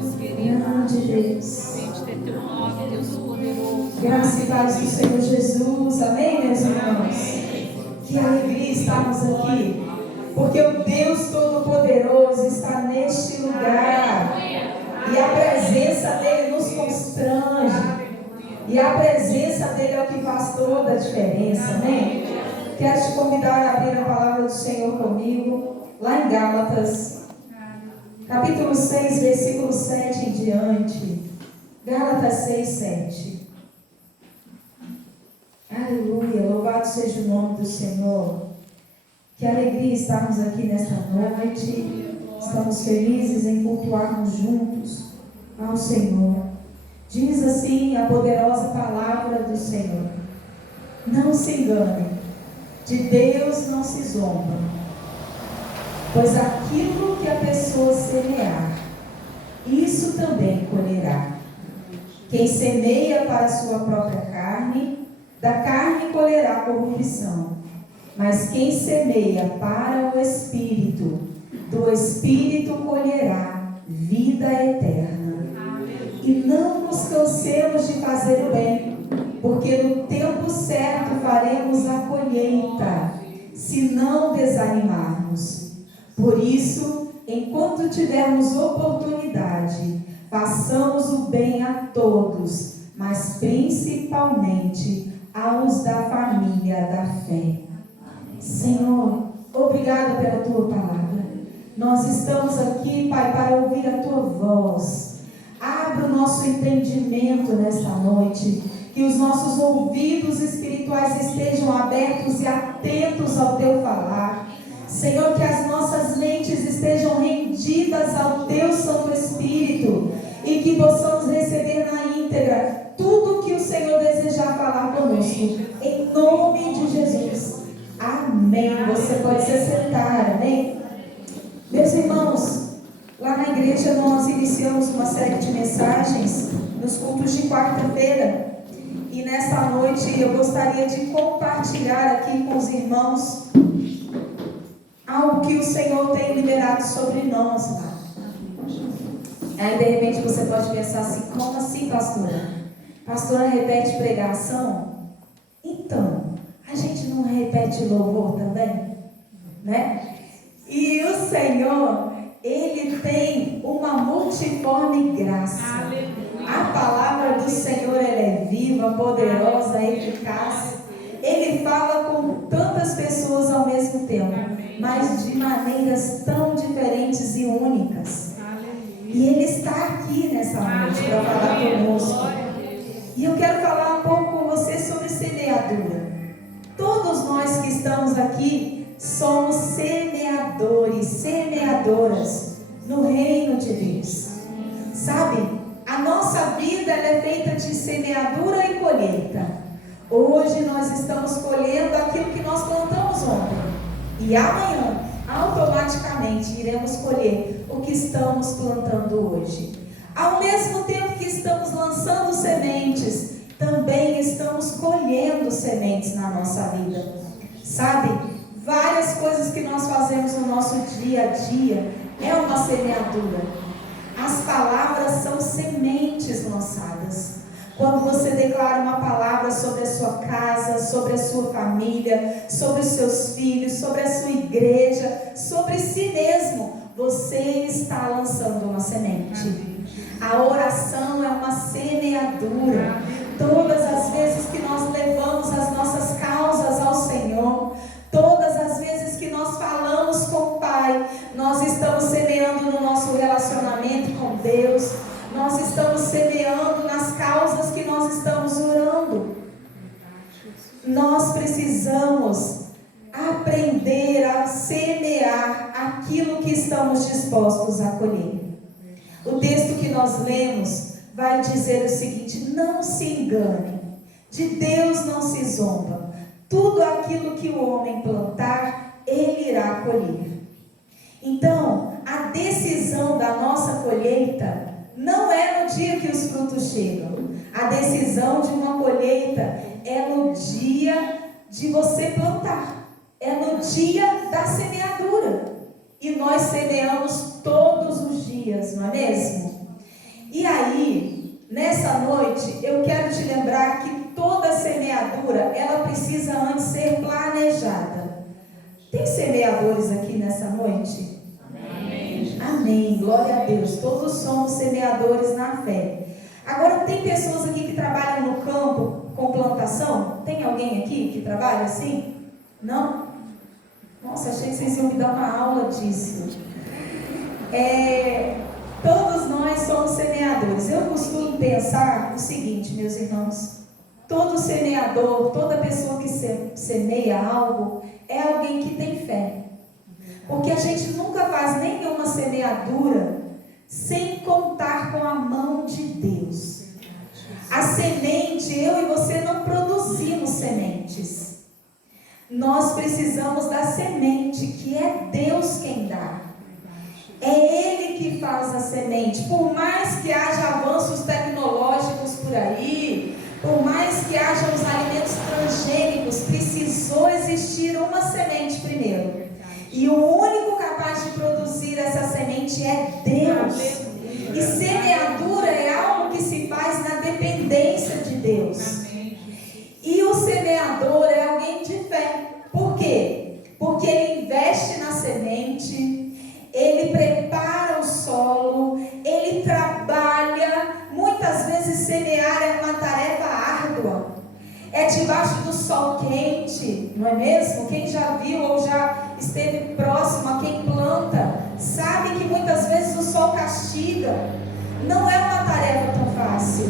Deus querido. Grande Deus. Bendito é teu nome, Deus poderoso. Graça e paz do Senhor Jesus. Amém, meus irmãos? Que alegria estarmos aqui. Porque o Deus Todo-Poderoso está neste lugar. E a presença dele nos constrange. E a presença dele é o que faz toda a diferença, amém? Quero te convidar a abrir a palavra do Senhor comigo, lá em Gálatas, capítulo 6, versículo 7 em diante. Gálatas 6, 7. Aleluia, louvado seja o nome do Senhor. Que alegria estarmos aqui nesta noite. Estamos felizes em cultuarmos juntos ao Senhor. Diz assim a poderosa palavra do Senhor: não se enganem, de Deus não se zomba, pois aquilo que a pessoa semear, isso também colherá. Quem semeia para a sua própria carne, da carne colherá corrupção, mas quem semeia para o Espírito, do Espírito colherá vida eterna. E não nos cansemos de fazer o bem, porque no tempo certo faremos a colheita, se não desanimarmos. Por isso, enquanto tivermos oportunidade, façamos o bem a todos, mas principalmente aos da família da fé. Senhor, obrigada pela tua palavra. Nós estamos aqui, Pai, para ouvir a tua voz. Abra o nosso entendimento nesta noite, que os nossos ouvidos espirituais estejam abertos e atentos ao teu falar. Senhor, que as nossas mentes estejam rendidas ao teu Santo Espírito e que possamos receber na íntegra tudo que o Senhor desejar falar conosco, em nome de Jesus. Amém. Você pode se sentar, amém? Meus irmãos, lá na igreja nós iniciamos uma série de mensagens nos cultos de quarta-feira. E nesta noite eu gostaria de compartilhar aqui com os irmãos algo que o Senhor tem liberado sobre nós. Aí de repente você pode pensar assim: como assim, pastora? Pastora repete pregação? Então, a gente não repete louvor também? Né? E o Senhor, Ele tem uma multiforme graça. A palavra do Senhor, ela é viva, poderosa, eficaz. Ele fala com tantas pessoas ao mesmo tempo, mas de maneiras tão diferentes e únicas. E Ele está aqui nessa noite para falar conosco. E eu quero falar um pouco com você sobre semeadura. Todos nós que estamos aqui somos semeadores, semeadoras no reino de Deus. Sabe, a nossa vida ela é feita de semeadura e colheita. Hoje nós estamos colhendo aquilo que nós plantamos ontem. E amanhã, automaticamente, iremos colher o que estamos plantando hoje. Ao mesmo tempo que estamos lançando sementes, também estamos colhendo sementes na nossa vida. Sabe, várias coisas que nós fazemos no nosso dia a dia é uma semeadura. As palavras são sementes lançadas. Quando você declara uma palavra sobre a sua casa, sobre a sua família, sobre os seus filhos, sobre a sua igreja, sobre si mesmo, você está lançando uma semente. A oração é uma semeadura. Todas as vezes que nós levamos as nossas causas ao Senhor, todas as vezes que nós falamos com o Pai, nós estamos semeando no nosso relacionamento com Deus, nós estamos semeando nas causas que nós estamos orando. Nós precisamos aprender a semear aquilo que estamos dispostos a colher. O texto que nós lemos vai dizer o seguinte: não se engane, de Deus não se zomba. Tudo aquilo que o homem plantar, ele irá colher. Então, a decisão da nossa colheita não é no dia que os frutos chegam. A decisão de uma colheita é no dia de você plantar. É no dia da semeadura. E nós semeamos todos os dias, não é mesmo? E aí, nessa noite, eu quero te lembrar que toda semeadura, ela precisa antes ser planejada. Tem semeadores aqui nessa noite? Amém. Amém, glória a Deus. Todos somos semeadores na fé. Agora, tem pessoas aqui que trabalham no campo com plantação? Tem alguém aqui que trabalha assim? Não? Nossa, achei que vocês iam me dar uma aula disso. Todos nós somos semeadores. Eu costumo pensar o seguinte, meus irmãos. Todo semeador, toda pessoa que semeia algo, é alguém que tem fé. Porque a gente nunca faz nenhuma semeadura sem contar com a mão de Deus. A semente, eu e você não produzimos sementes. Nós precisamos da semente, que é Deus quem dá. É Ele que faz a semente. Por mais que haja avanços tecnológicos por aí, por mais que haja os alimentos transgênicos, precisou existir uma semente primeiro. E o único capaz de produzir essa semente é Deus. E semeadura é algo que se faz na dependência de Deus. E o semeador é alguém de fé. Por quê? Porque ele investe na semente, ele prepara o solo, ele trabalha. Muitas vezes semear é uma tarefa árdua. É debaixo do sol quente, não é mesmo? Quem já viu ou já esteve próximo a quem planta, sabe que muitas vezes o sol castiga. Não é uma tarefa tão fácil,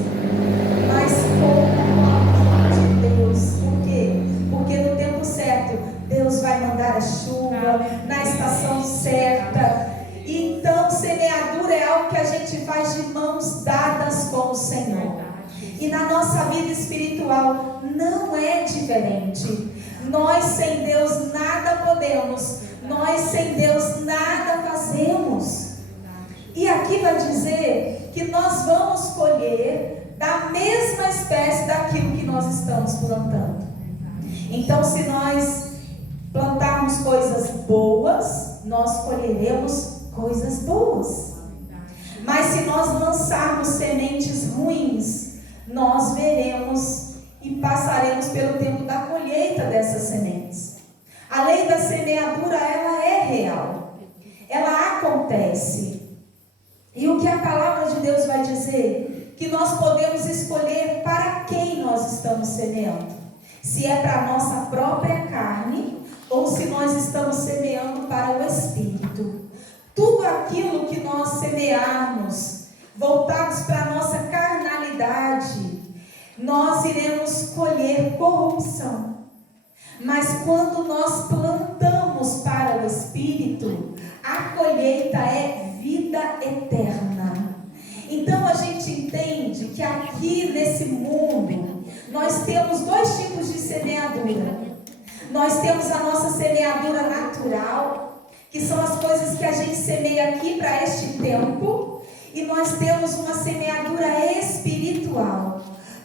mas com a mão de Deus. Por quê? Porque no tempo certo, Deus vai mandar a chuva, na estação certa. Então, semeadura é algo que a gente faz de mãos dadas com o Senhor. E na nossa vida espiritual não é diferente. Nós sem Deus nada podemos. Nós sem Deus nada fazemos. E aqui vai dizer que nós vamos colher da mesma espécie daquilo que nós estamos plantando. Então, se nós plantarmos coisas boas, nós colheremos coisas boas. Mas se nós lançarmos sementes ruins, nós veremos e passaremos pelo tempo da colheita dessas sementes. A lei da semeadura, ela é real. Ela acontece. E o que a palavra de Deus vai dizer? Que nós podemos escolher para quem nós estamos semeando. Se é para a nossa própria carne ou se nós estamos semeando para o Espírito. Tudo aquilo que nós semearmos, voltados para a nossa carnalidade, nós iremos colher corrupção. Mas quando nós plantamos para o Espírito, a colheita é vida eterna. Então a gente entende que aqui nesse mundo, nós temos dois tipos de semeadura. Nós temos a nossa semeadura natural, que são as coisas que a gente semeia aqui para este tempo. E nós temos uma semeadura espiritual.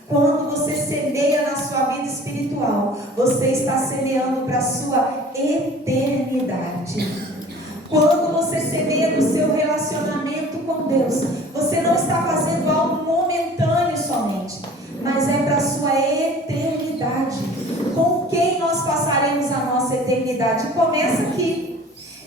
Quando você semeia na sua vida espiritual, você está semeando para a sua eternidade. Quando você semeia no seu relacionamento com Deus, você não está fazendo algo momentâneo somente, mas é para a sua eternidade. Com quem nós passaremos a nossa eternidade? Começa aqui.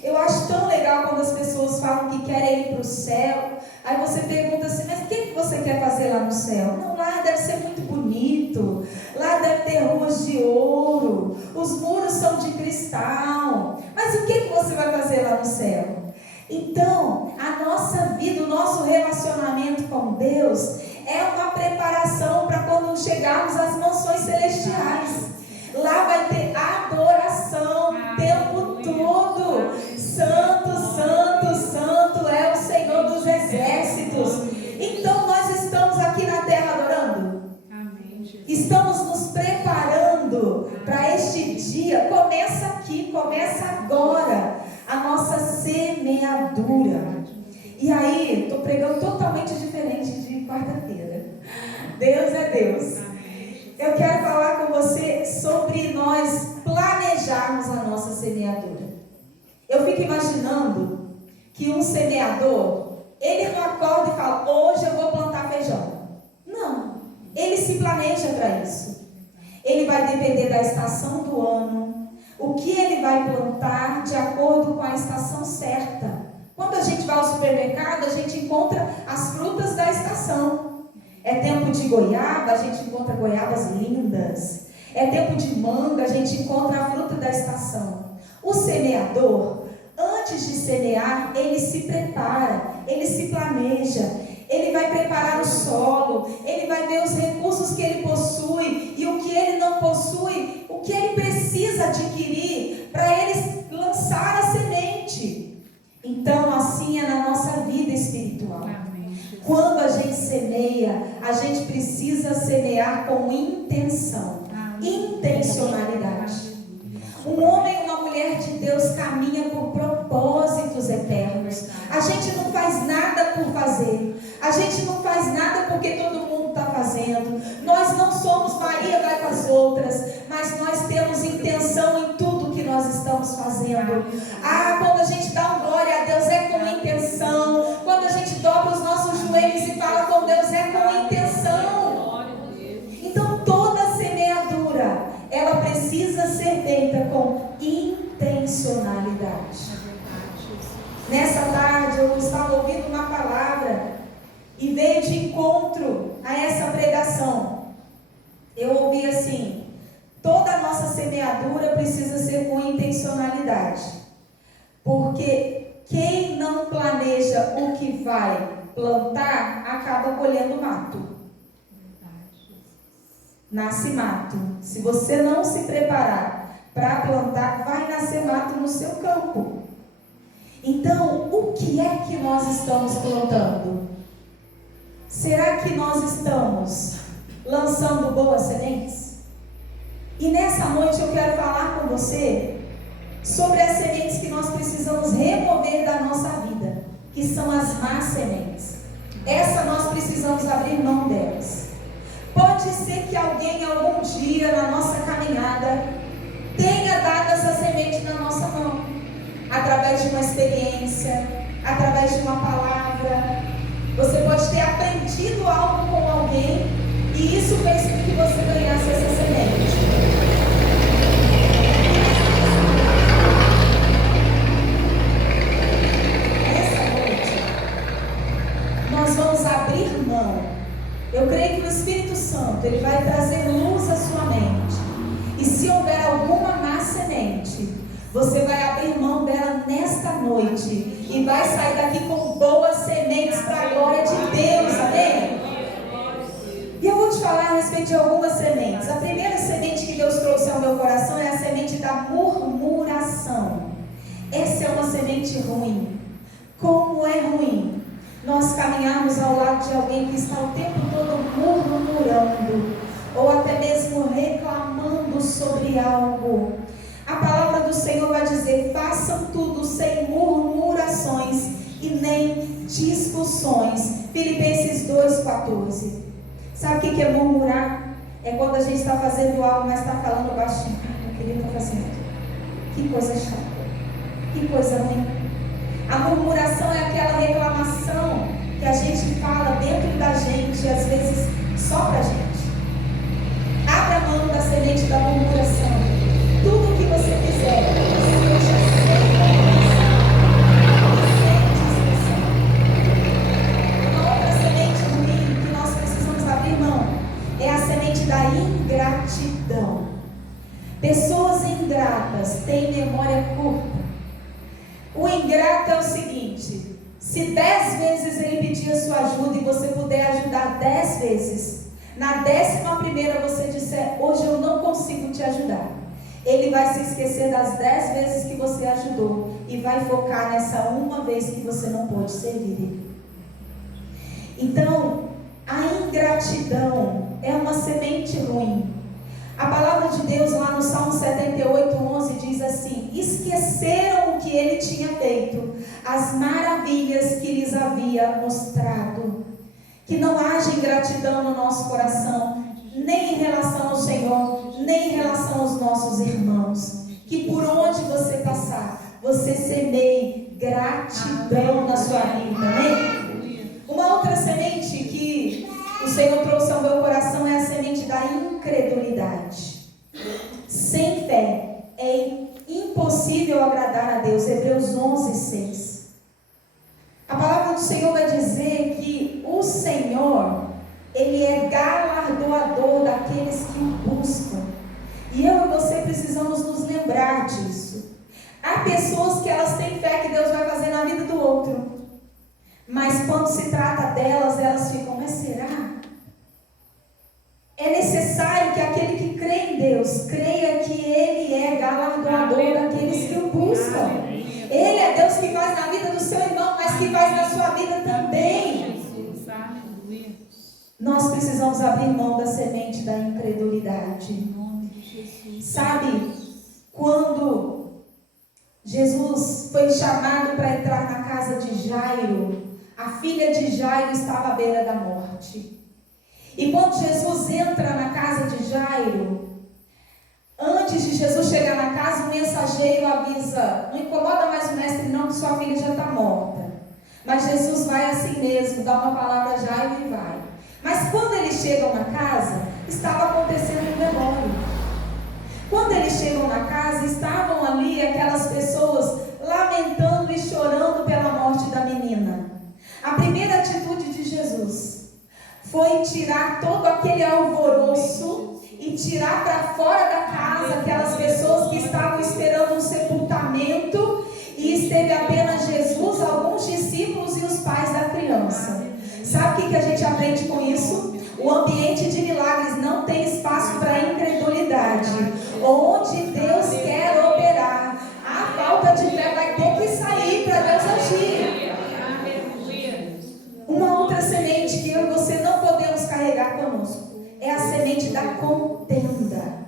Eu acho tão legal quando as pessoas falam que querem ir para o céu. Aí você pergunta assim, mas o que você quer fazer lá no céu? Não, lá deve ser muito bonito. Lá deve ter ruas de ouro. Os muros são de cristal. Mas o que você vai fazer lá no céu? Então, a nossa vida, o nosso relacionamento com Deus é uma preparação para quando chegarmos às mansões celestiais. Lá vai ter adoração o tempo todo. Santo, santo, santo é o Senhor dos exércitos. Então nós estamos aqui na terra adorando. Estamos nos preparando para este dia. Começa aqui, começa agora a nossa semeadura. E aí, estou pregando totalmente diferente de quarta-feira. Deus é Deus. Eu quero falar com você sobre nós planejarmos a nossa semeadura. Eu fico imaginando que um semeador, ele não acorda e fala, hoje eu vou plantar planeja para isso. Ele vai depender da estação do ano, o que ele vai plantar de acordo com a estação certa. Quando a gente vai ao supermercado, a gente encontra as frutas da estação. É tempo de goiaba, a gente encontra goiabas lindas. É tempo de manga, a gente encontra a fruta da estação. O semeador, antes de semear, ele se prepara, ele se planeja, ele vai preparar o solo, ele vai ver os recursos que ele possui e o que ele não possui, o que ele precisa adquirir para ele lançar a semente. Então, assim é na nossa vida espiritual. Quando a gente semeia, a gente precisa semear com intenção, intencionalidade. Um homem e uma mulher de Deus caminha por propósitos eternos. A gente não faz nada por fazer. A gente não faz nada porque todo mundo está fazendo. Nós não somos Maria vai com as outras, mas nós temos intenção em tudo que nós estamos fazendo. Quando a gente dá um glória a Deus é com intenção. Quando a gente dobra os nossos joelhos e fala com Deus é com intenção. Então toda semeadura, ela precisa ser feita com intencionalidade. Nessa tarde eu estava ouvindo uma palavra e veio de encontro a essa pregação. Eu ouvi assim: toda a nossa semeadura precisa ser com intencionalidade, porque quem não planeja o que vai plantar acaba colhendo mato. Nasce mato. Se você não se preparar para plantar, vai nascer mato no seu campo. Então, o que é que nós estamos plantando? Será que nós estamos lançando boas sementes? E nessa noite eu quero falar com você sobre as sementes que nós precisamos remover da nossa vida, que são as más sementes. Essa nós precisamos abrir mão delas. Pode ser que alguém algum dia na nossa caminhada tenha dado essa semente na nossa mão, através de uma experiência, através de uma palavra. Você pode ter aprendido algo com alguém e isso fez com que você ganhasse essa semente. Nessa noite, nós vamos abrir mão. Eu creio que o Espírito Santo, ele vai trazer luz à sua mente. E se houver alguma má semente, você vai abrir mão dela nesta noite e vai sair daqui com boas sementes para a glória de Deus, amém? E eu vou te falar a respeito de algumas sementes. A primeira semente que Deus trouxe ao meu coração é a semente da murmuração. Essa é uma semente ruim. Como é ruim nós caminharmos ao lado de alguém que está o tempo todo murmurando, ou até mesmo reclamando sobre algo. A palavra do Senhor vai dizer: façam tudo sem murmurações e nem discussões. Filipenses 2,14. Sabe o que é murmurar? É quando a gente está fazendo algo, mas está falando baixinho. Eu queria estar fazendo. Que coisa chata. Que coisa ruim. A murmuração é aquela reclamação que a gente fala dentro da gente, às vezes só pra gente. Abra a mão da semente da murmuração. Tudo o que você fizer, seja sem murmuração e sem discussão. Uma outra semente ruim que nós precisamos abrir mão é a semente da ingratidão. Pessoas ingratas têm memória curta. O ingrato é o seguinte: se 10 vezes ele pedir a sua ajuda e você puder ajudar 10 vezes, na 11ª você disser: hoje eu não consigo te ajudar, ele vai se esquecer das 10 vezes que você ajudou e vai focar nessa uma vez que você não pôde servir ele. Então, a ingratidão é uma semente ruim. A palavra de Deus lá no Salmo 78:11 diz assim: esqueceram o que ele tinha feito, as maravilhas que lhes havia mostrado. Que não haja ingratidão no nosso coração, nem em relação ao Senhor, nem em relação aos nossos irmãos. Que por onde você passar, você semeie gratidão na sua vida, amém? Uma outra semente que o Senhor trouxe ao meu coração é a semente se trata delas, elas ficam, mas será? É necessário que aquele que crê em Deus, creia que Ele é galardoador daqueles que o buscam. Ele é Deus que faz na vida do seu irmão, mas que faz na sua vida também. Nós precisamos abrir mão da semente da incredulidade. Sabe, quando Jesus foi chamado para entrar na casa de Jairo, a filha de Jairo estava à beira da morte. E quando Jesus entra na casa de Jairo, antes de Jesus chegar na casa, o mensageiro avisa: não incomoda mais o mestre não, que sua filha já está morta. Mas Jesus vai assim mesmo, dá uma palavra a Jairo e vai. Mas quando eles chegam na casa, estava acontecendo um velório. Quando eles chegam na casa, estavam ali aquelas pessoas lamentando e chorando pela morte da menina. A primeira atitude de Jesus foi tirar todo aquele alvoroço e tirar para fora da casa aquelas pessoas que estavam esperando um sepultamento, e esteve apenas Jesus, alguns discípulos e os pais da criança. Sabe o que a gente aprende com isso? O ambiente de milagres não tem espaço para incredulidade. Onde Deus quer operar, a falta de fé vai ter que sair para Deus agir. Uma outra semente que eu e você não podemos carregar conosco é a semente da contenda.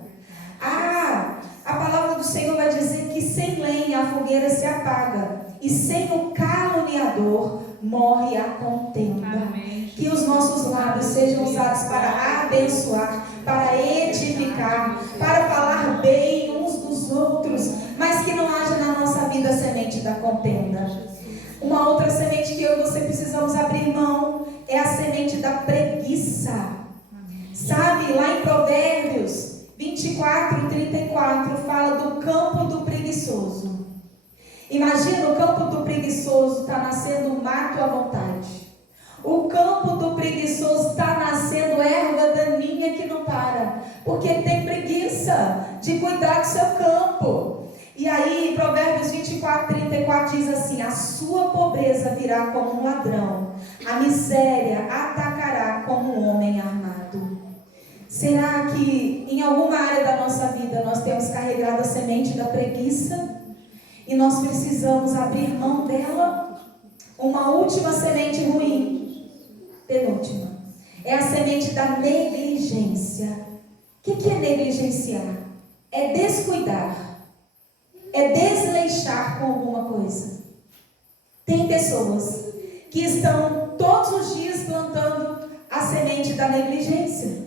A palavra do Senhor vai dizer que sem lenha a fogueira se apaga, e sem o caluniador morre a contenda. Amém. Que os nossos lábios sejam usados para abençoar, para edificar, para falar bem uns dos outros, mas que não haja na nossa vida a semente da contenda. Uma outra semente que eu e você precisamos abrir mão é a semente da preguiça. Sabe, lá em Provérbios 24:34 fala do campo do preguiçoso. Imagina, o campo do preguiçoso está nascendo mato à vontade. O campo do preguiçoso está nascendo erva daninha que não para, porque tem preguiça de cuidar do seu campo. E aí, Provérbios 24:34 diz assim: a sua pobreza virá como um ladrão, a miséria atacará como um homem armado. Será que em alguma área da nossa vida nós temos carregado a semente da preguiça e nós precisamos abrir mão dela? Uma última semente ruim, penúltima, é a semente da negligência. O que é negligenciar? É descuidar, é desleixar com alguma coisa. Tem pessoas que estão todos os dias plantando a semente da negligência.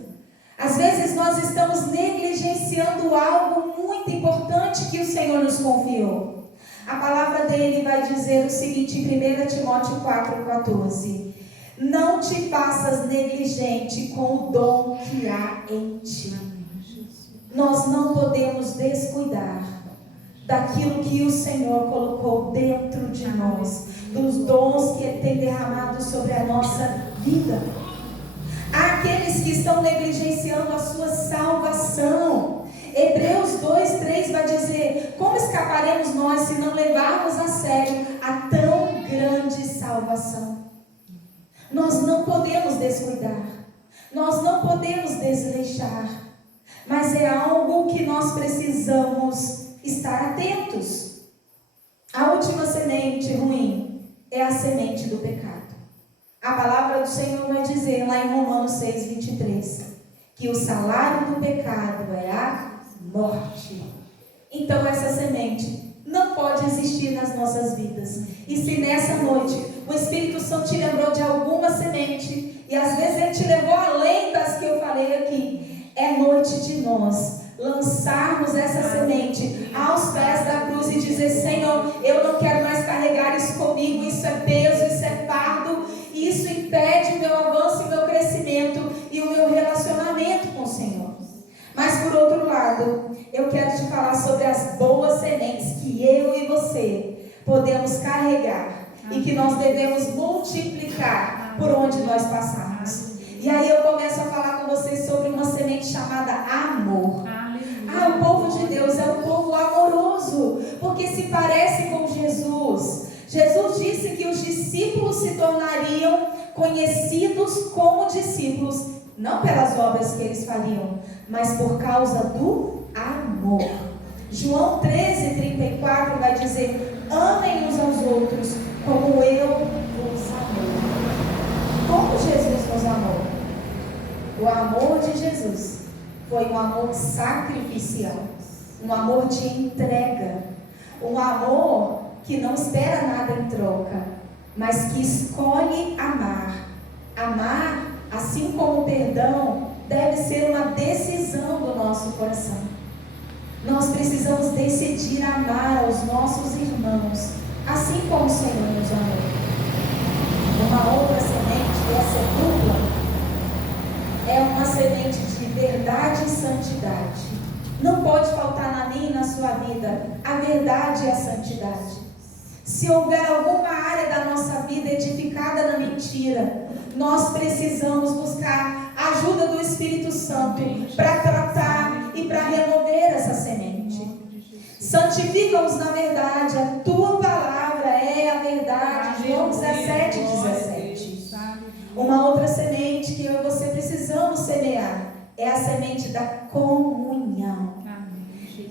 Às vezes nós estamos negligenciando algo muito importante que o Senhor nos confiou. A palavra dele vai dizer o seguinte em 1 Timóteo 4:14: não te faças negligente com o dom que há em ti. Nós não podemos descuidar daquilo que o Senhor colocou dentro de nós, dos dons que Ele tem derramado sobre a nossa vida. Há aqueles que estão negligenciando a sua salvação. Hebreus 2:3 vai dizer: como escaparemos nós se não levarmos a sério a tão grande salvação? Nós não podemos descuidar, nós não podemos desleixar, mas é algo que nós precisamos estar atentos. A última semente ruim é a semente do pecado. A palavra do Senhor vai dizer lá em Romanos 6:23 que o salário do pecado é a morte. Então essa semente não pode existir nas nossas vidas. E se nessa noite o Espírito Santo te lembrou de alguma semente, e às vezes ele te levou além das que eu falei aqui, é noite de nós lançarmos essa semente aos pés da cruz e dizer: Senhor, eu não quero mais carregar isso comigo, isso é peso, isso é fardo, e isso impede o meu avanço e o meu crescimento e o meu relacionamento com o Senhor. Mas por outro lado, eu quero te falar sobre as boas sementes que eu e você podemos carregar e que nós devemos multiplicar por onde nós passarmos. E aí eu começo a falar com vocês sobre uma semente chamada amor. O povo de Deus é um povo amoroso, porque se parece com Jesus. Jesus disse que os discípulos se tornariam conhecidos como discípulos, não pelas obras que eles fariam, mas por causa do amor. João 13:34 vai dizer: amem uns aos outros como eu vos amei. Como Jesus nos amou? O amor de Jesus foi um amor sacrificial, um amor de entrega, um amor que não espera nada em troca, mas que escolhe amar. Amar, assim como o perdão, deve ser uma decisão do nosso coração. Nós precisamos decidir amar aos nossos irmãos, assim como o Senhor nos amou. Uma outra semente, essa dupla, é uma semente de verdade e santidade. Não pode faltar na minha e na sua vida a verdade e a santidade. Se houver alguma área da nossa vida edificada na mentira, nós precisamos buscar a ajuda do Espírito Santo para tratar e para remover essa semente. Santifica-os na verdade, a tua palavra é a verdade. João 17:17. Uma outra semente que eu e você precisamos semear é a semente da comunhão.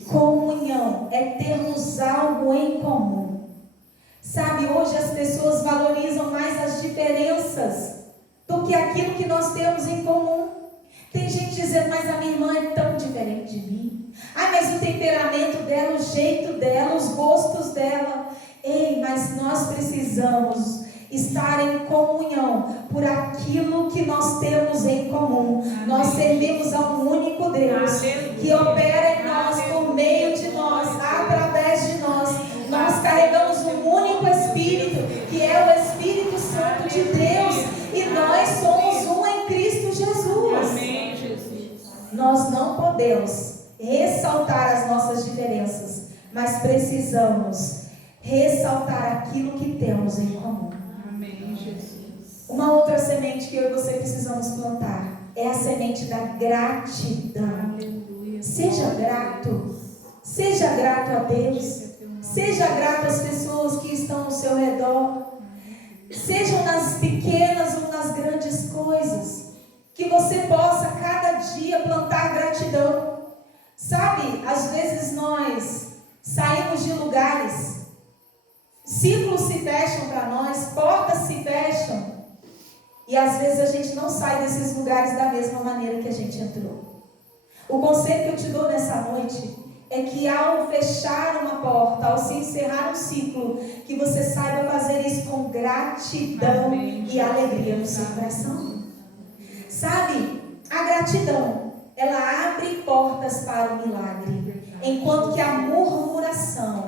Comunhão é termos algo em comum. Sabe, hoje as pessoas valorizam mais as diferenças do que aquilo que nós temos em comum. Tem gente dizendo: mas a minha irmã é tão diferente de mim. Ah, mas o temperamento dela, o jeito dela, os gostos dela. Ei, mas nós precisamos estar em comunhão por aquilo que nós temos em comum. Amém. Nós servimos a um único Deus. Aleluia. Que opera em nós, por meio de nós, através de nós. Nós carregamos um único Espírito, que é o Espírito Santo de Deus, e nós somos um em Cristo Jesus. Amém, Jesus. Nós não podemos ressaltar as nossas diferenças, mas precisamos ressaltar aquilo que temos em comum. Amém, Jesus. Uma outra semente que eu e você precisamos plantar é a semente da gratidão. Aleluia. Seja grato. Seja grato a Deus. Seja grato às pessoas que estão ao seu redor. Sejam nas pequenas ou nas grandes coisas. Que você possa cada dia plantar gratidão. Sabe, às vezes nós saímos de lugares, ciclos se fecham para nós, portas se fecham, e às vezes a gente não sai desses lugares da mesma maneira que a gente entrou. O conselho que eu te dou nessa noite é que ao fechar uma porta, ao se encerrar um ciclo, que você saiba fazer isso com gratidão. Amém. E alegria no seu coração. Sabe, a gratidão, ela abre portas para o milagre, enquanto que a murmuração,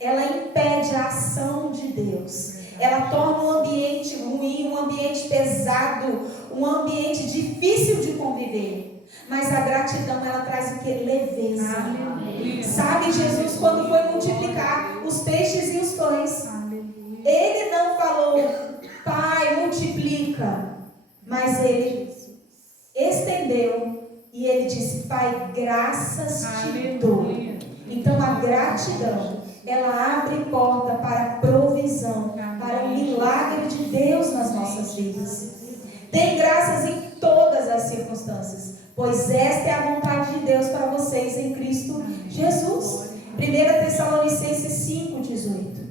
ela impede a ação de Deus. Ela torna um ambiente ruim, um ambiente pesado, um ambiente difícil de conviver. Mas a gratidão, ela traz o que? Leveza. Aleluia. Sabe, Jesus, quando foi multiplicar os peixes e os pães, aleluia, ele não falou: Pai, multiplica, mas ele estendeu e ele disse: Pai, graças te dou. Então a gratidão, ela abre porta para a provisão, para o milagre de Deus nas nossas vidas. Dê graças em todas as circunstâncias, pois esta é a vontade de Deus para vocês em Cristo Jesus. 1 Tessalonicenses 5:18.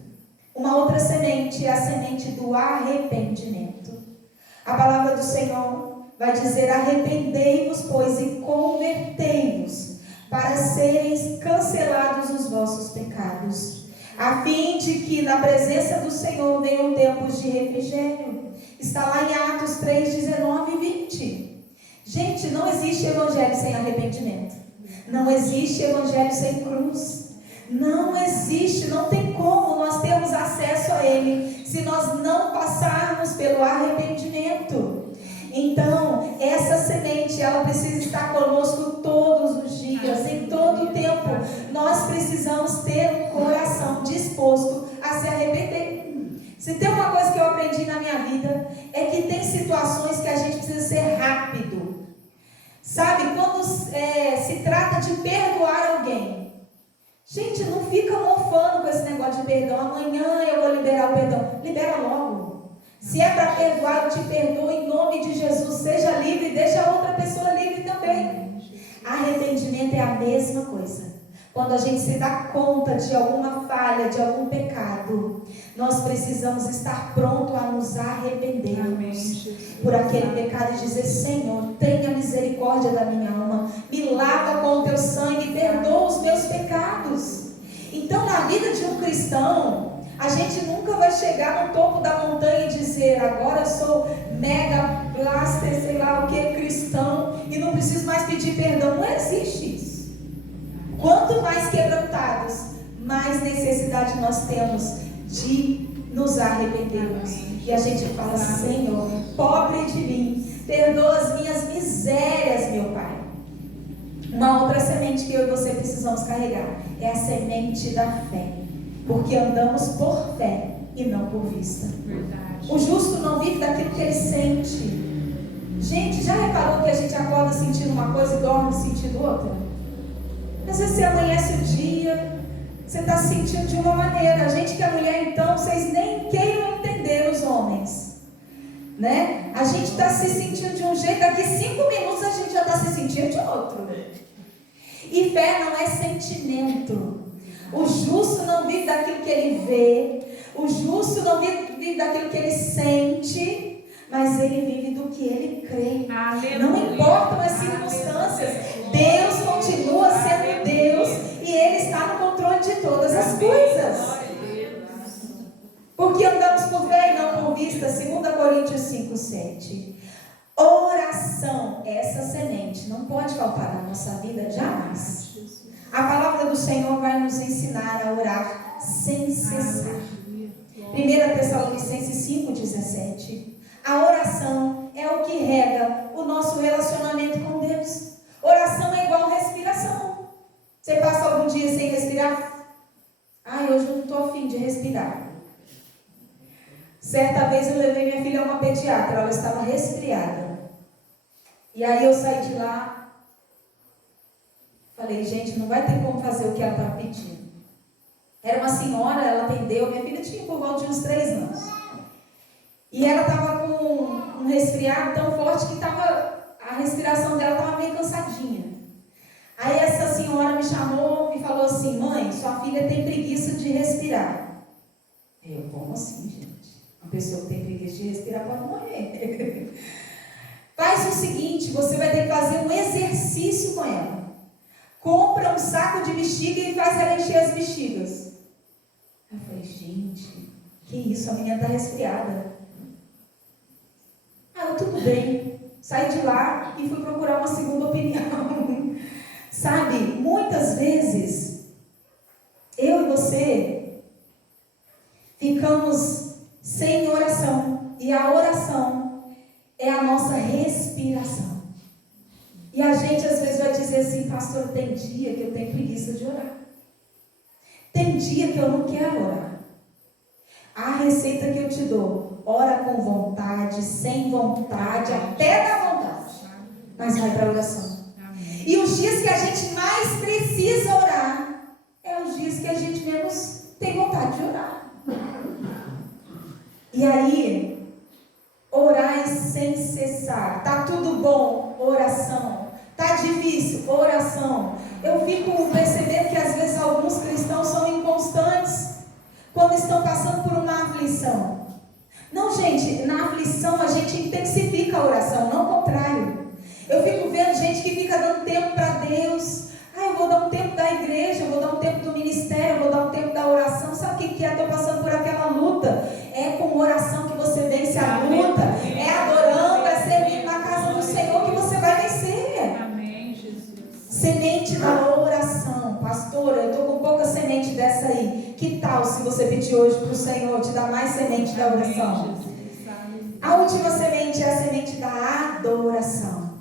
Uma outra semente é a semente do arrependimento. A palavra do Senhor vai dizer: arrependei-vos, pois, e convertei-vos, para serem cancelados os vossos pecados, a fim de que na presença do Senhor venham tempos de refrigério. Está lá em Atos 3:19 e 20. Gente, não existe evangelho sem arrependimento. Não existe evangelho sem cruz. Não existe, não tem como nós termos acesso a ele se nós não passarmos pelo arrependimento. Então, essa semente, ela precisa estar conosco todos os dias, em todo o tempo. Nós precisamos ter um coração disposto a se arrepender. Se tem uma coisa que eu aprendi na minha vida, é que tem situações que a gente precisa ser rápido. Sabe, quando se trata de perdoar alguém, gente, não fica mofando com esse negócio de perdão. Amanhã eu vou liberar o perdão. Libera logo. Se é para perdoar, eu te perdoo em nome de Jesus. Seja livre e deixa a outra pessoa livre também. Arrependimento é a mesma coisa. Quando a gente se dá conta de alguma falha, de algum pecado, nós precisamos estar prontos a nos arrependermos por aquele pecado e dizer: Senhor, tenha misericórdia da minha alma, me lava com o teu sangue, perdoa os meus pecados. Então, na vida de um cristão, a gente nunca vai chegar no topo da montanha e dizer: agora eu sou mega blaster, sei lá o que, cristão, e não preciso mais pedir perdão. Não existe isso. Quanto mais quebrantados, mais necessidade nós temos de nos arrependermos. E a gente fala: Senhor, pobre de mim, perdoa as minhas misérias, meu Pai. Uma outra semente que eu e você precisamos carregar é a semente da fé. Porque andamos por fé e não por vista. Verdade. O justo não vive daquilo que ele sente. Gente, já reparou que a gente acorda sentindo uma coisa e dorme sentindo outra? Às vezes você amanhece o dia, você está se sentindo de uma maneira. A gente que é mulher, então, vocês nem queiram entender, os homens, né? A gente está se sentindo de um jeito, daqui 5 minutos a gente já está se sentindo de outro. E fé não é sentimento. O justo não vive daquilo que ele vê, o justo não vive daquilo que ele sente, mas ele vive do que ele crê. Aleluia. Não importam as circunstâncias, Deus continua sendo Deus e Ele está no controle de todas as coisas. Porque andamos por fé e não por vista. 2 Coríntios 5:7. Oração, essa semente não pode faltar na nossa vida jamais. A palavra do Senhor vai nos ensinar a orar sem cessar. 1 Tessalonicenses 5:17. A oração é o que rega o nosso relacionamento com Deus. Oração é igual respiração. Você passa algum dia sem respirar? Hoje eu não estou afim de respirar. Certa vez eu levei minha filha a uma pediatra, ela estava resfriada. E aí eu saí de lá, falei: gente, não vai ter como fazer o que ela estava pedindo. Era uma senhora, ela atendeu, minha filha tinha por volta de uns 3 anos. E ela estava com um resfriado tão forte que a respiração dela estava meio cansadinha. Aí essa senhora me chamou e falou assim: mãe, sua filha tem preguiça de respirar. Eu: como assim, gente? Uma pessoa que tem preguiça de respirar pode morrer. Faz o seguinte, você vai ter que fazer um exercício com ela. Compra um saco de bexiga e faz ela encher as bexigas. Eu falei: gente, que isso, a menina está resfriada. Tudo bem. Saí de lá e fui procurar uma segunda opinião. Sabe, muitas vezes, eu e você ficamos sem oração. E a oração é a nossa respiração. E a gente às vezes vai dizer assim: pastor, tem dia que eu tenho preguiça de orar. Tem dia que eu não quero orar. A receita que eu te dou: ora com vontade, sem vontade, até da vontade. Mas vai para a oração. E os dias que a gente mais precisa orar é os dias que a gente menos tem vontade de orar. E aí, orar é sem cessar. Tá tudo bom? Oração. Tá difícil? Oração. Eu fico percebendo que às vezes alguns cristãos são inconstantes quando estão passando por uma aflição. Não, gente, na aflição a gente intensifica a oração, não o contrário. Eu fico vendo gente que fica dando tempo para Deus. Eu vou dar um tempo da igreja, eu vou dar um tempo do ministério, eu vou dar um tempo da oração. Sabe o que é? Estou passando por aquela luta. É com oração que você vence a luta. É adorando, é servindo na casa do Senhor que você vai vencer. Amém, Jesus. Semente da oração. Pastora, eu estou com pouca semente dessa aí. Que tal se você pedir hoje para o Senhor te dar mais semente da oração? A última semente é a semente da adoração.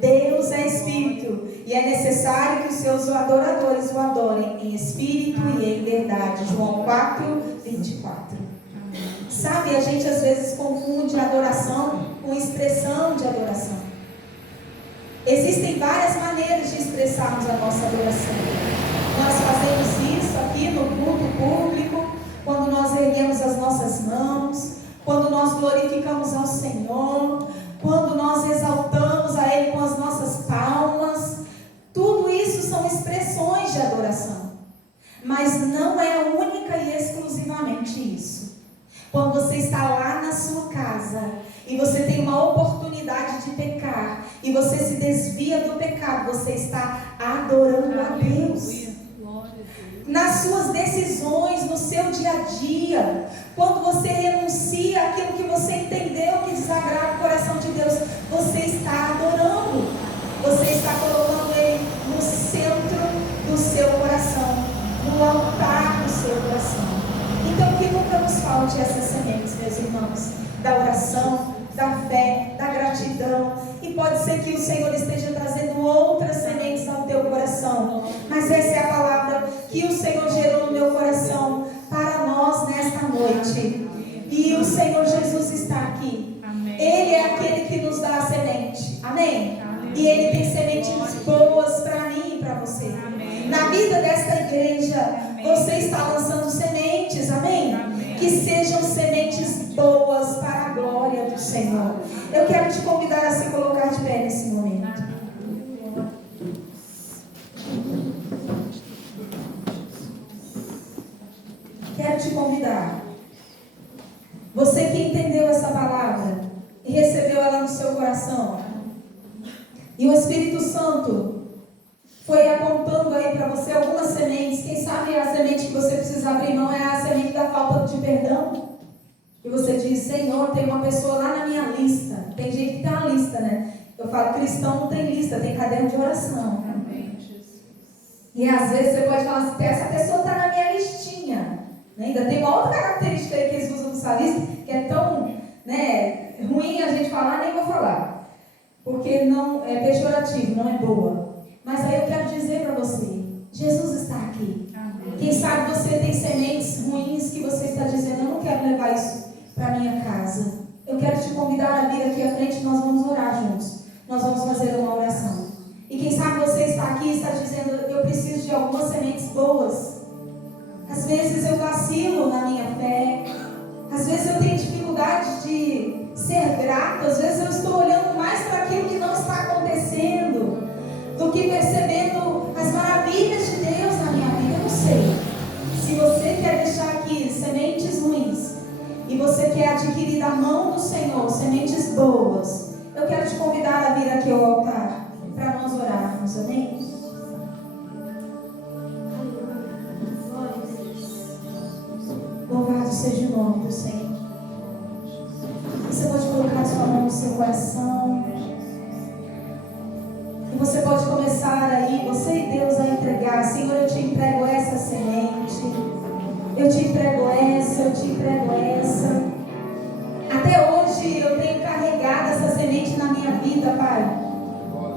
Deus é Espírito e é necessário que os seus adoradores o adorem em Espírito e em verdade. João 4:24. Sabe, a gente às vezes confunde adoração com expressão de adoração. Existem várias maneiras de expressarmos a nossa adoração. Nós fazemos isso aqui no culto público, quando nós erguemos as nossas mãos, quando nós glorificamos ao Senhor, quando nós exaltamos a Ele com as nossas palmas, tudo isso são expressões de adoração. Mas não é única e exclusivamente isso. Quando você está lá na sua casa e você tem uma oportunidade de pecar e você se desvia do pecado, você está adorando a Deus. Nas suas decisões, no seu dia a dia, quando você renuncia àquilo que você entendeu que desagrada o coração de Deus, você está adorando. Você está colocando Ele no centro do seu coração, no altar do seu coração. Então que nunca nos falte essas sementes, meus irmãos, da oração, da fé, da gratidão. E pode ser que o Senhor esteja trazendo outras sementes ao teu coração, mas essa é a palavra que o Senhor gerou no meu coração para nós nesta noite. E o Senhor Jesus está aqui. Ele é aquele que nos dá a semente. Amém? E Ele tem sementes boas para mim e para você. Na vida desta igreja, você está lançando sementes, amém? Que sejam sementes boas para a glória do Senhor. Eu quero te convidar a se colocar de pé nesse momento. Quero te convidar. Você que entendeu essa palavra e recebeu ela no seu coração, e o Espírito Santo foi apontando aí para você algumas sementes. Quem sabe a semente que você precisa abrir mão é a semente da falta de perdão. E você diz: Senhor, tem uma pessoa lá na minha lista. Tem gente que tem uma lista, né? Eu falo, cristão não tem lista, tem caderno de oração. E às vezes você pode falar assim: essa pessoa está na minha listinha. Ainda tem uma outra característica aí que eles usam nessa lista, que é tão, né, ruim a gente falar, nem vou falar. Porque não é pejorativo, não é boa. Mas aí eu quero dizer para você: Jesus está aqui. Amém. Quem sabe você tem sementes ruins que você está dizendo: eu não quero levar isso para minha casa. Eu quero te convidar a vir aqui à frente e nós vamos orar juntos. Nós vamos fazer uma oração. E quem sabe você está aqui e está dizendo: eu preciso de algumas sementes boas. Às vezes eu vacilo na minha fé. Às vezes eu tenho dificuldade de ser grato. Às vezes eu estou olhando mais para aquilo que não está acontecendo do que percebendo as maravilhas de Deus na minha vida. Eu não sei. Se você quer deixar aqui sementes ruins e você quer adquirir da mão do Senhor sementes boas, eu quero te convidar a vir aqui ao altar para nós orarmos, amém? Louvado seja o nome do Senhor. Você pode colocar sua mão no seu coração. E você pode começar aí, você e Deus, a entregar. Senhor, eu te entrego essa semente. Eu te entrego essa, eu te entrego essa. Até hoje eu tenho carregado essa semente na minha vida, Pai.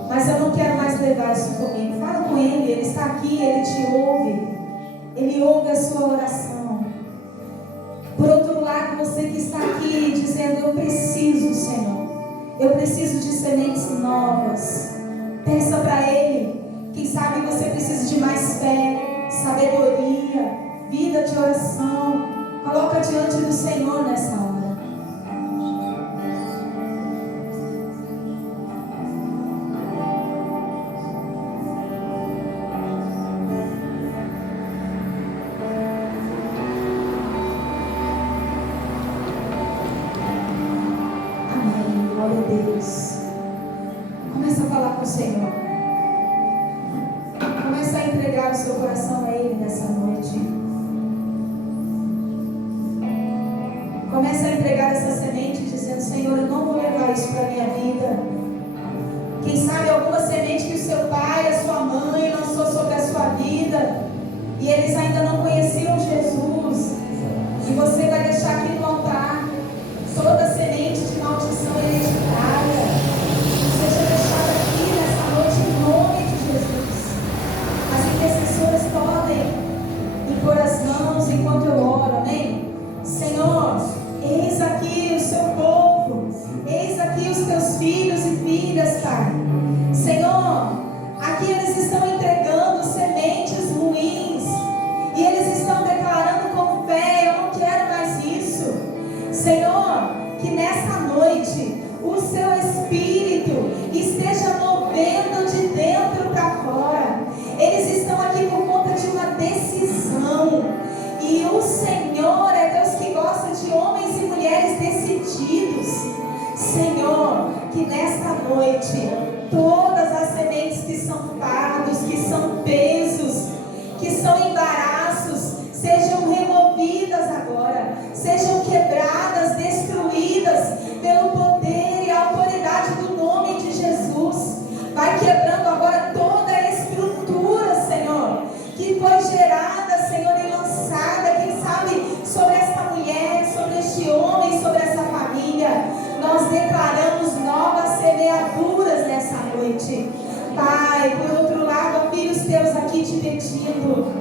Mas eu não quero mais levar isso comigo. Fala com Ele, Ele está aqui, Ele te ouve. Ele ouve a sua oração. Por outro lado, você que está aqui dizendo: eu preciso, Senhor. Eu preciso de sementes novas. Peça para Ele. Quem sabe você precisa de mais fé, sabedoria, vida de oração. Coloca diante do Senhor nessa hora. Começa a falar com o Senhor. Começa a entregar o seu coração a Ele nessa noite. Começa a entregar essa semente dizendo: Senhor, eu não vou levar isso para a minha vida. Quem sabe alguma semente que o seu pai, a sua mãe lançou sobre a sua vida e eles ainda não conheciam Jesus. E você vai deixar aqui no altar toda semente de maldição hereditária. Seja deixada aqui nessa noite em nome de Jesus. As intercessoras podem impor as mãos enquanto eu oro, amém? Senhor, eis aqui o seu povo, eis aqui os teus filhos e filhas, Pai. Senhor, aqui eles estão entregando sementes ruins e eles estão declarando com fé: eu não quero mais isso. Senhor, nessa noite o seu Espírito esteja movendo de dentro para fora. Eles estão aqui por conta de uma decisão. E o Senhor é Deus que gosta de homens e mulheres decididos. Senhor, que nesta noite todas as sementes que são fardos, que são pesos, que são embaraços, sejam removidas agora, sejam quebradas, destruídas pelo poder e a autoridade do nome de Jesus. Vai quebrando agora toda a estrutura, Senhor, que foi gerada, Senhor, e lançada, quem sabe, sobre essa mulher, sobre este homem, sobre essa família. Nós declaramos novas semeaduras nessa noite. Pai, por outro lado, filhos teus aqui te pedindo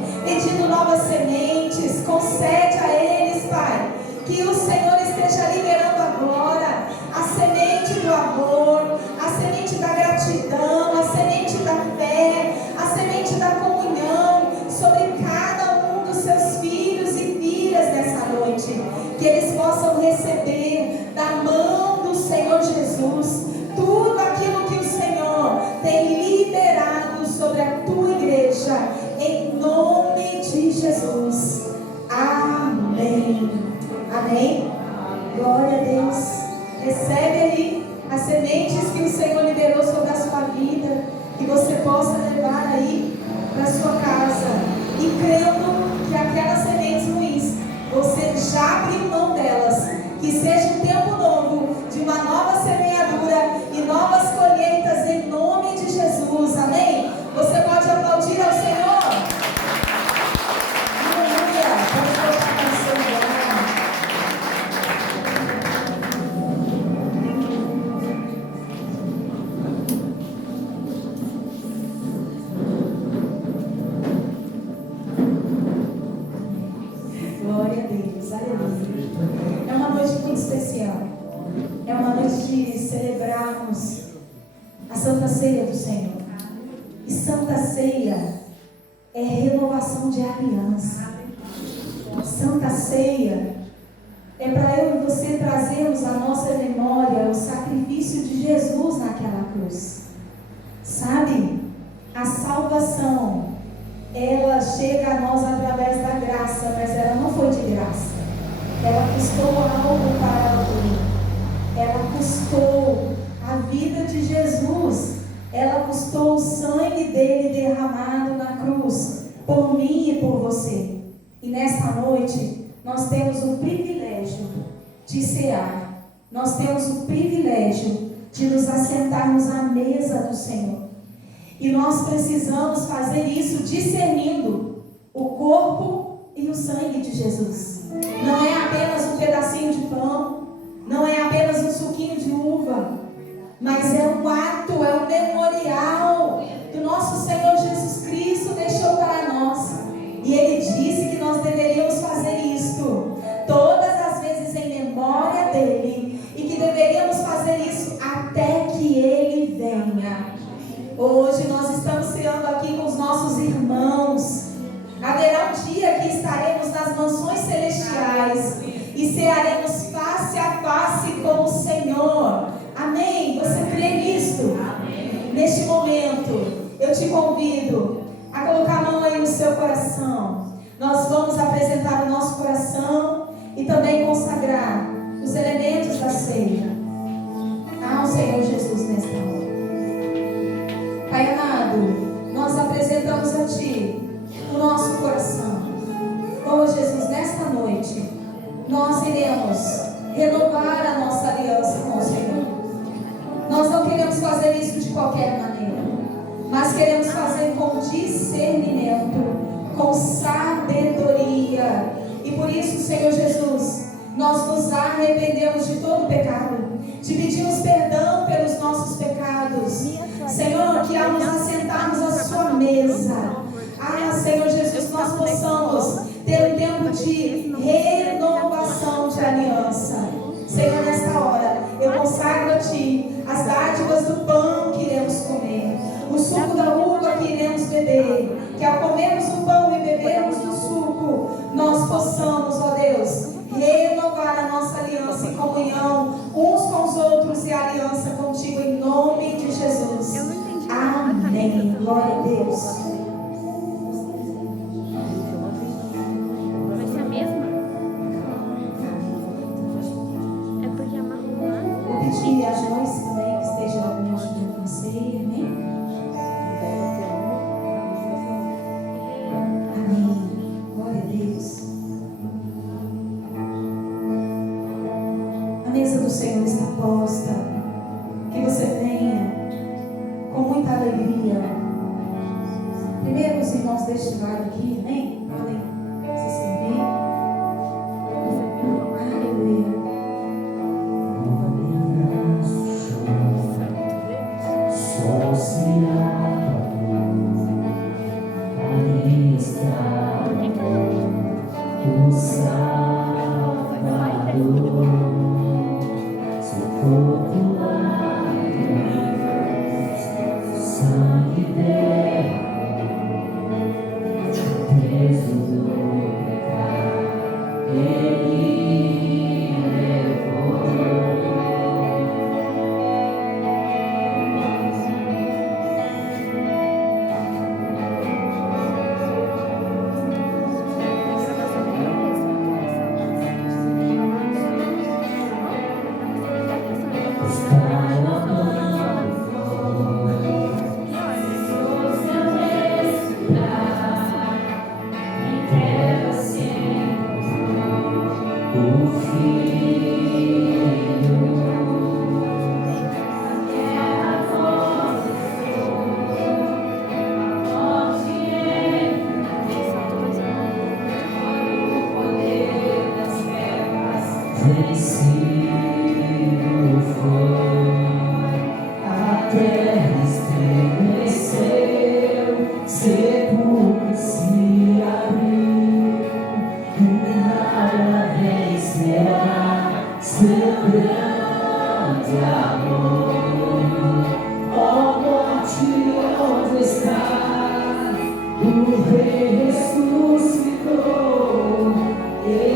novas sementes. Concede a eles, Pai, que o Senhor esteja liberando agora a semente do amor, a semente da gratidão, a semente da fé, a semente da comunhão sobre cada um dos seus filhos e filhas nessa noite. Que eles possam receber da mão do Senhor Jesus tudo aquilo que o Senhor tem liberado sobre a tua igreja, em nome de Jesus. Amém. Amém. Glória a Deus. Recebe ali as sementes que o Senhor liberou sobre a sua vida, que você possa levar aí para a sua casa, e crendo que aquelas sementes ruins você já abriu mão delas. Que seja um tempo novo, de uma nova semeadura e novas colheitas em nome de Jesus. Amém? Você pode aplaudir ao Senhor. Aleluia. Pode colocar para o seu lugar. Glória a Deus. Aleluia. É uma noite muito especial. É uma noite de celebrarmos a Santa Ceia do Senhor. E Santa Ceia é renovação de aliança. Santa Ceia é para eu e você trazermos à nossa memória o sacrifício de Jesus naquela cruz. Sabe? A salvação, ela chega a nós através da graça, mas ela não foi de graça. Ela custou algo para alguém. Ela custou a vida de Jesus. Ela custou o sangue dele derramado na cruz, por mim e por você. E nesta noite, nós temos o privilégio de cear. Nós temos o privilégio de nos assentarmos à mesa do Senhor. E nós precisamos fazer isso discernindo o corpo e o sangue de Jesus. Não é apenas um pedacinho de pão, não é apenas um suquinho de uva, mas é um ato, é um memorial que o nosso Senhor Jesus Cristo deixou para nós. E Ele disse que nós deveríamos fazer isto todas as vezes em memória dEle, e que deveríamos fazer isso até que Ele venha. Hoje nós estamos ceando aqui com os nossos irmãos. Haverá um dia que estaremos nas mansões celestiais e cearemos face a face com o Senhor. Amém? Você crê nisto? Amém. Neste momento, eu te convido a colocar a mão aí no seu coração. Nós vamos apresentar o nosso coração e também consagrar os elementos da ceia ao Senhor Jesus nesta hora. Pai amado, nós apresentamos a Ti o nosso coração. Oh Jesus, nesta noite, nós iremos renovar a nossa aliança com o Senhor. Nós não queremos fazer isso de qualquer maneira, mas queremos fazer com discernimento, com sabedoria. E por isso, Senhor Jesus, nós nos arrependemos de todo pecado, te pedimos perdão pelos nossos pecados. Senhor, que ao nos assentarmos à sua mesa, Senhor Jesus, nós possamos ter um tempo de renovação de aliança. Senhor, nesta hora, eu consagro a Ti as dádivas do pão que iremos comer, o suco da uva que iremos beber, que ao comermos o pão e bebermos do suco, nós possamos, ó Deus, renovar a nossa aliança em comunhão uns contigo em nome de Jesus. Amém. Glória a Deus. Vai ser a mesma? É porque amarrou lá. Vou pedir a Joyce também que esteja me ajudando com você. Amém? Amém. Glória a Deus. A mesa do Senhor está posta. Que você venha com muita alegria. Primeiro os irmãos deste lado aqui, amém? Podem se servir. Aleluia. Só se ali está o Salvador, seu corpo sangue dele, peso do pecado,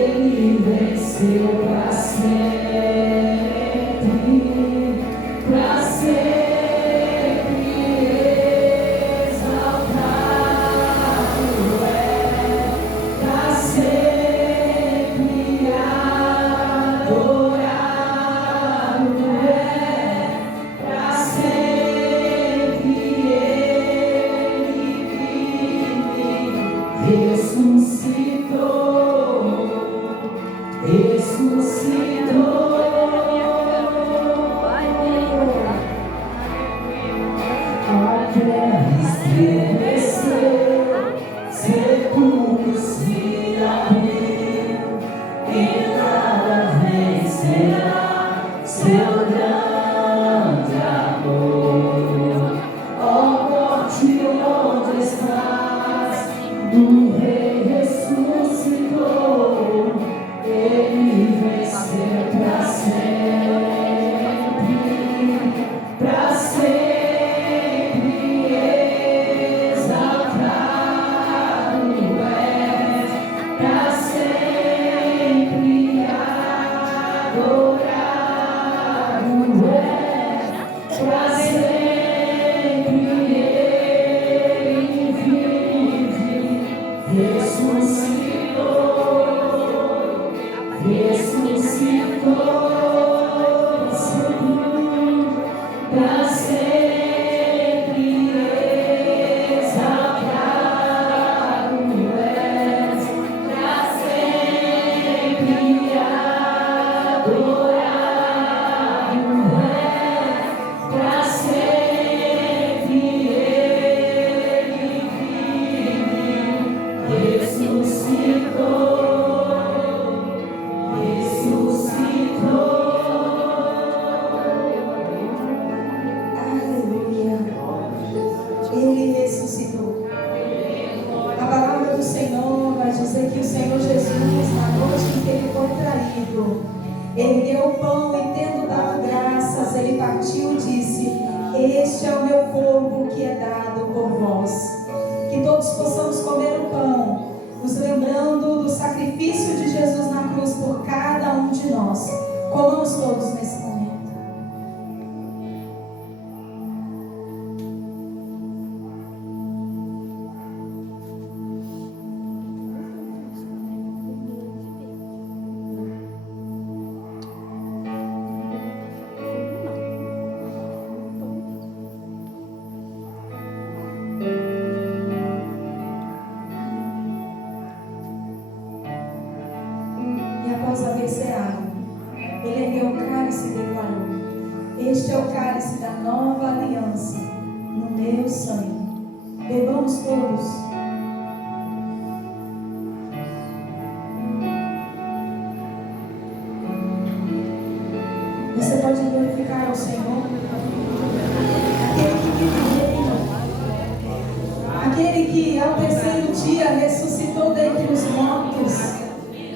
ele levou. Ele deu o pão e, tendo dado graças, ele partiu e disse: Este é o meu corpo que é dado por vós. Que todos possamos comer o pão, nos lembrando do sacrifício de Jesus na cruz por cada um de nós. Comamos todos nesse momento. ao Senhor. Aquele que vive e reina. Aquele que ao terceiro dia ressuscitou dentre os mortos.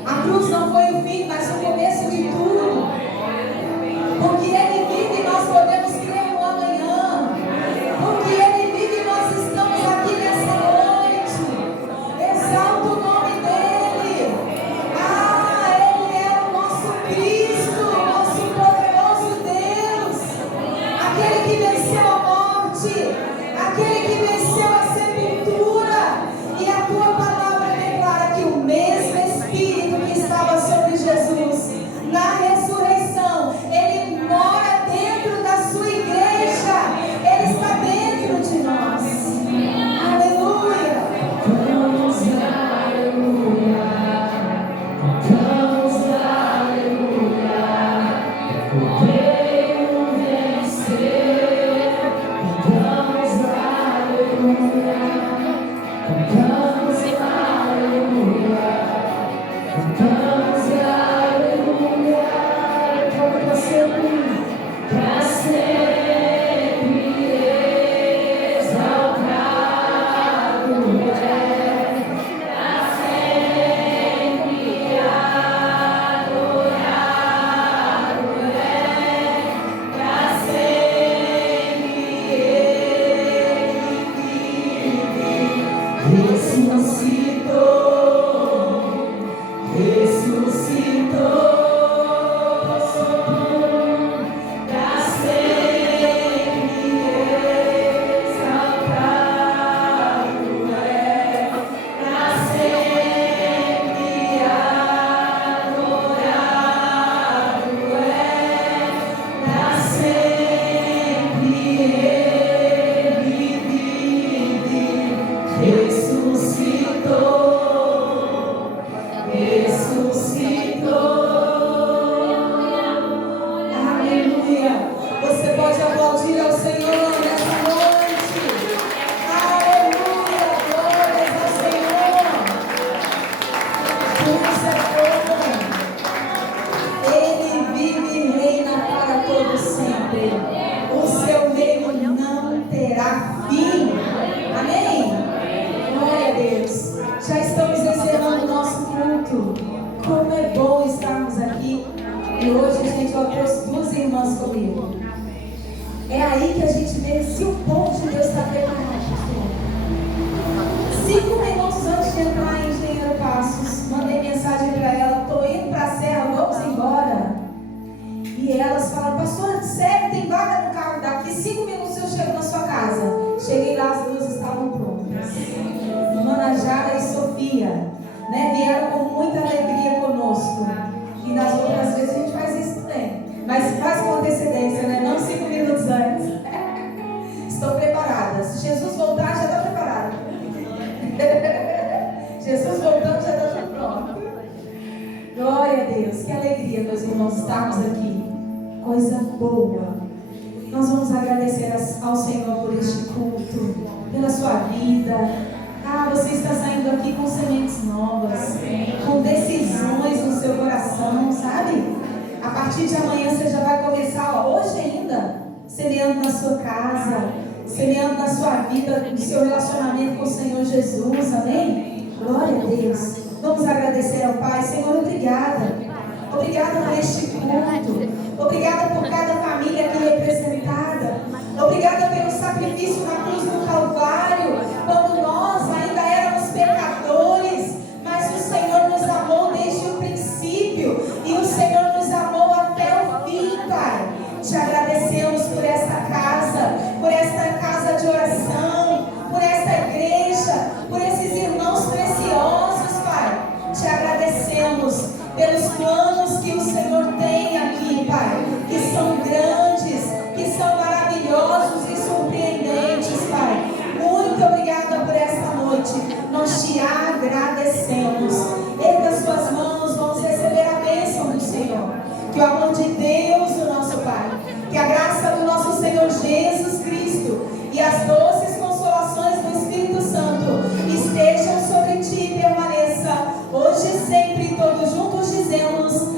A cruz não foi o fim, mas o começo de tudo. Porque Ele vive, nós podemos crer no amanhã. Porque Ele vive, nós estamos aqui nessa noite. Exalta o nome dEle. Ele é o nosso Cristo, o nosso poderoso Deus. Aquele que venceu a morte, aquele que venceu a sepultura. E a tua palavra declara que o mesmo Espírito que estava sobre Jesus na ressurreição, Ele mora dentro da sua igreja. Ele está dentro de nós. Aleluia. Cantamos aleluia, cantamos aleluia, porque o venceu. Cantamos aleluia, cantamos aleluia, cantamos aleluia, para sempre exaltado é, para sempre adorado é, para sempre Ele vive. Ressuscitou, para sempre exaltado é, para sempre adorado é, para sempre Ele vive. Ressuscitou. Aleluia. Você pode aplaudir ao Senhor nessa noite. Aleluia. Glórias ao Senhor. Isso é bom. Ele vive e reina para todo sempre. O seu reino não terá fim. Amém? Glória a Deus. Já estamos encerrando o nosso culto. Como é bom estarmos aqui. E hoje, gente, eu trouxe duas irmãs comigo. É aí que a gente vê se o povo de Deus está preparado. 5 minutos antes de entrar em Engenheiro Passos, mandei mensagem para ela: estou indo para a Serra, vamos embora. E elas falaram: pastora, sério, tem vaga no carro daqui? 5 minutos eu chego na sua casa. Cheguei lá, as duas estavam prontas. Mana Jara e Sofia, né, vieram com muita alegria conosco. E nas outras vezes a gente faz isso também. Mas faz com antecedência, né? Não 5 minutos antes. Estão preparadas. Jesus voltar, já está preparado. Jesus voltando, já está pronto. Glória a Deus. Que alegria, meus irmãos, estarmos aqui. Coisa boa. Nós vamos agradecer ao Senhor por este culto, pela sua vida. Você está saindo aqui com sementes novas, com decisões no seu coração, sabe? A partir de amanhã você já vai começar, hoje ainda, semeando na sua casa, semeando na sua vida, no seu relacionamento com o Senhor Jesus, amém? Glória a Deus. Vamos agradecer ao Pai. Senhor, obrigada. Obrigada por este culto. Obrigada por cada família aqui representada. Obrigada pelo sacrifício na cruz do Calvário, quando nós ainda éramos pecadores, mas o Senhor nos amou desde o princípio e o Senhor nos amou até o fim, Pai. Te agradecemos por esta casa de oração, por esta igreja, por esses irmãos preciosos, Pai. Te agradecemos pelos planos que o Senhor tem aqui, Pai, que são grandes, que são maravilhosos e surpreendentes, Pai. Muito obrigada por esta noite. Nós te agradecemos. Erga as suas mãos, vamos receber a bênção do Senhor. Que o amor de Deus, o nosso Pai, que a graça do nosso Senhor Jesus Cristo e as doces consolações do Espírito Santo estejam sobre ti e permaneça hoje e sempre. Todos juntos dizemos